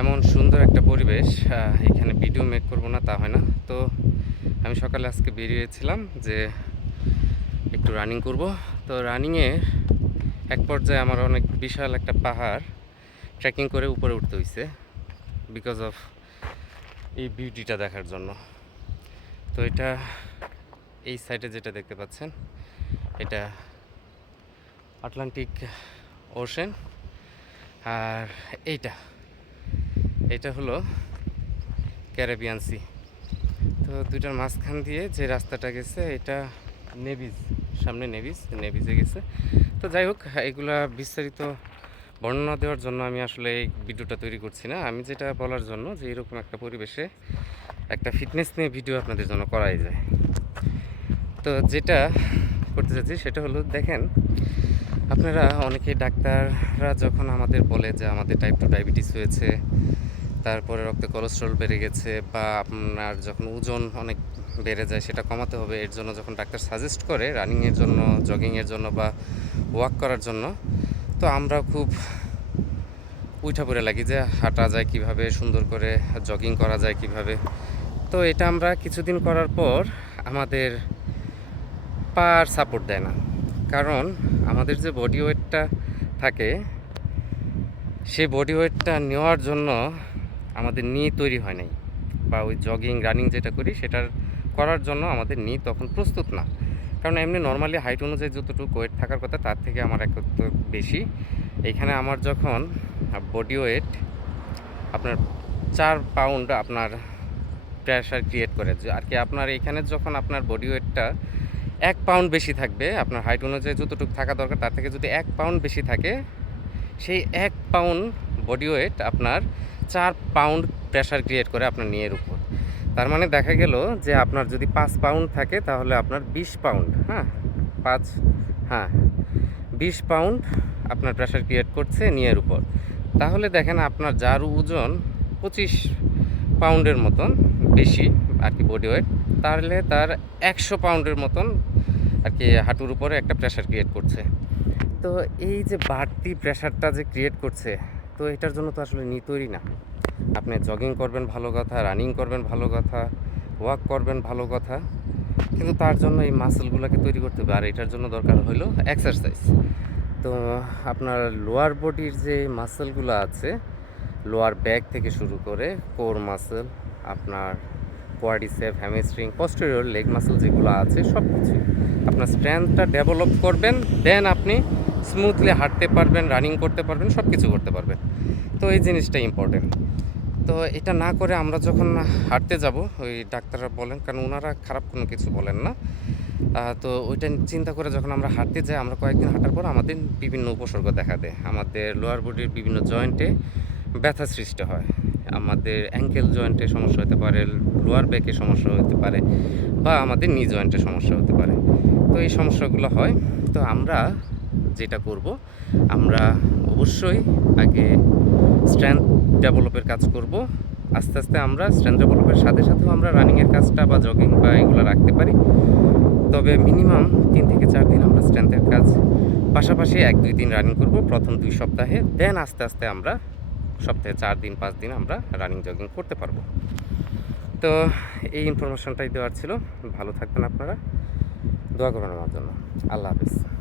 এমন সুন্দর একটা পরিবেশ এখানে ভিডিও মেক করব না, তা হয় না। তো আমি সকালে আজকে বেরিয়েছিলাম যে একটু রানিং করব। তো রানিংয়ে এক পর্যায়ে আমার অনেক বিশাল একটা পাহাড় ট্রেকিং করে উপরে উঠতে হয়েছে বিকজ অফ এই বিউটিটা দেখার জন্য। তো এটা এই সাইডে যেটা দেখতে পাচ্ছেন, এটা আটলান্টিক ওশেন আর এইটা। এটা হলো ক্যারেবিয়ান সি। তো দুইটার মাঝখান দিয়ে যে রাস্তাটা গেছে, এটা নেভিজ, সামনে নেভিজ, নেভিজে গেছে। তো যাই হোক, এগুলা বিস্তারিত বর্ণনা দেওয়ার জন্য আমি আসলে এই ভিডিওটা তৈরি করছি না। আমি যেটা বলার জন্য যে এরকম একটা পরিবেশে একটা ফিটনেস নিয়ে ভিডিও আপনাদের জন্য করাই যায়। তো যেটা করতে চাচ্ছি সেটা হলো, দেখেন, আপনারা অনেকে ডাক্তাররা যখন আমাদের বলে যে আমাদের টাইপ টু ডায়াবেটিস হয়েছে তারপরে রক্তে কোলেস্ট্রল বেড়ে গেছে বা আপনার যখন ওজন অনেক বেড়ে যায় সেটা কমাতে হবে, এর জন্য যখন ডাক্তার সাজেস্ট করে রানিংয়ের জন্য জগিংয়ের জন্য বা ওয়াক করার জন্য, তো আমরা খুব উঠা পড়ে লাগি যে হাঁটা যায় কীভাবে, সুন্দর করে জগিং করা যায় কীভাবে। তো এটা আমরা কিছুদিন করার পর আমাদের পার সাপোর্ট দেয় না। কারণ আমাদের যে বডি ওয়েটটা থাকে, সেই বডি ওয়েটটা নেওয়ার জন্য আমাদের নি তৈরি হয় নাই বা ওই জগিং রানিং যেটা করি সেটার করার জন্য আমাদের নি তখন প্রস্তুত না। কারণ এমনি নর্মালি হাইট অনুযায়ী যতটুকু ওয়েট থাকার কথা তার থেকে আমার এক বেশি। এইখানে আমার যখন বডি ওয়েট আপনার চার পাউন্ড আপনার প্রেশার ক্রিয়েট করে। আর কি আপনার এখানে যখন আপনার বডি ওয়েটটা এক পাউন্ড বেশি থাকবে, আপনার হাইট অনুযায়ী যতটুকু থাকা দরকার তার থেকে যদি এক পাউন্ড বেশি থাকে, সেই এক পাউন্ড বডি ওয়েট আপনার চার পাউন্ড প্রেশার ক্রিয়েট করে আপনার নিয়ের উপর। তার মানে দেখা গেল যে আপনার যদি পাঁচ পাউন্ড থাকে তাহলে আপনার বিশ পাউন্ড হ্যাঁ? পাঁচ হ্যাঁ। বিশ পাউন্ড আপনার প্রেশার ক্রিয়েট করছে নিয়ের উপর। তাহলে দেখেন আপনার যার ওজন পঁচিশ পাউন্ডের মতন বেশি আর কি বডি ওয়েট তাহলে তার একশো পাউন্ডের মতন আর কি হাঁটুর উপরে একটা প্রেশার ক্রিয়েট করছে। তো এই যে বাড়তি প্রেশারটা যে ক্রিয়েট করছে তো এটার জন্য তো আসলে নি তৈরি না। আপনি জগিং করবেন ভালো কথা রানিং করবেন ভালো কথা ওয়াক করবেন ভালো কথা, কিন্তু তার জন্য এই মাসেলগুলোকে তৈরি করতে হবে। আর এটার জন্য দরকার হলো এক্সারসাইজ তো আপনার লোয়ার বডির যে মাসেলগুলো আছে লোয়ার ব্যাক থেকে শুরু করে কোর মাসেল আপনার quadriceps hamstring posterior leg muscle যেগুলো আছে সব কিছু আপনার স্ট্রেংথটা ডেভেলপ করবেন দেন আপনি স্মুথলি হাঁটতে পারবেন রানিং করতে পারবেন সব কিছু করতে পারবেন। তো এই জিনিসটা ইম্পর্টেন্ট তো এটা না করে আমরা যখন হাঁটতে যাব, ওই ডাক্তাররা বলেন, কারণ ওনারা খারাপ কোনো কিছু বলেন না। তো ওইটা চিন্তা করে যখন আমরা হাঁটতে যাই, আমরা কয়েকদিন হাঁটার পর আমাদের বিভিন্ন উপসর্গ দেখা দেয়। আমাদের লোয়ার বডির বিভিন্ন জয়েন্টে ব্যথা সৃষ্টি হয়। আমাদের অ্যাঙ্কেল জয়েন্টে সমস্যা হতে পারে লোয়ার ব্যাকে সমস্যা হতে পারে, বা আমাদের নি জয়েন্টে সমস্যা হতে পারে। তো এই সমস্যাগুলো হয়। তো আমরা যেটা করব, আমরা অবশ্যই আগে স্ট্রেংথ ডেভেলপের কাজ করব। আস্তে আস্তে আমরা স্ট্রেংথ ডেভেলপের সাথে সাথেও আমরা রানিংয়ের কাজটা বা জগিং বা এগুলো রাখতে পারি। তবে মিনিমাম তিন থেকে চার দিন আমরা স্ট্রেংথের কাজ, পাশাপাশি এক দুই দিন রানিং করব প্রথম দুই সপ্তাহে। দেন আস্তে আস্তে আমরা সপ্তাহে চার দিন, পাঁচ দিন আমরা রানিং জগিং করতে পারব। তো এই ইনফরমেশনটাই দেওয়ার ছিল। ভালো থাকবেন আপনারা। দোয়া করবেন আমার জন্য। আল্লাহ হাফিজ।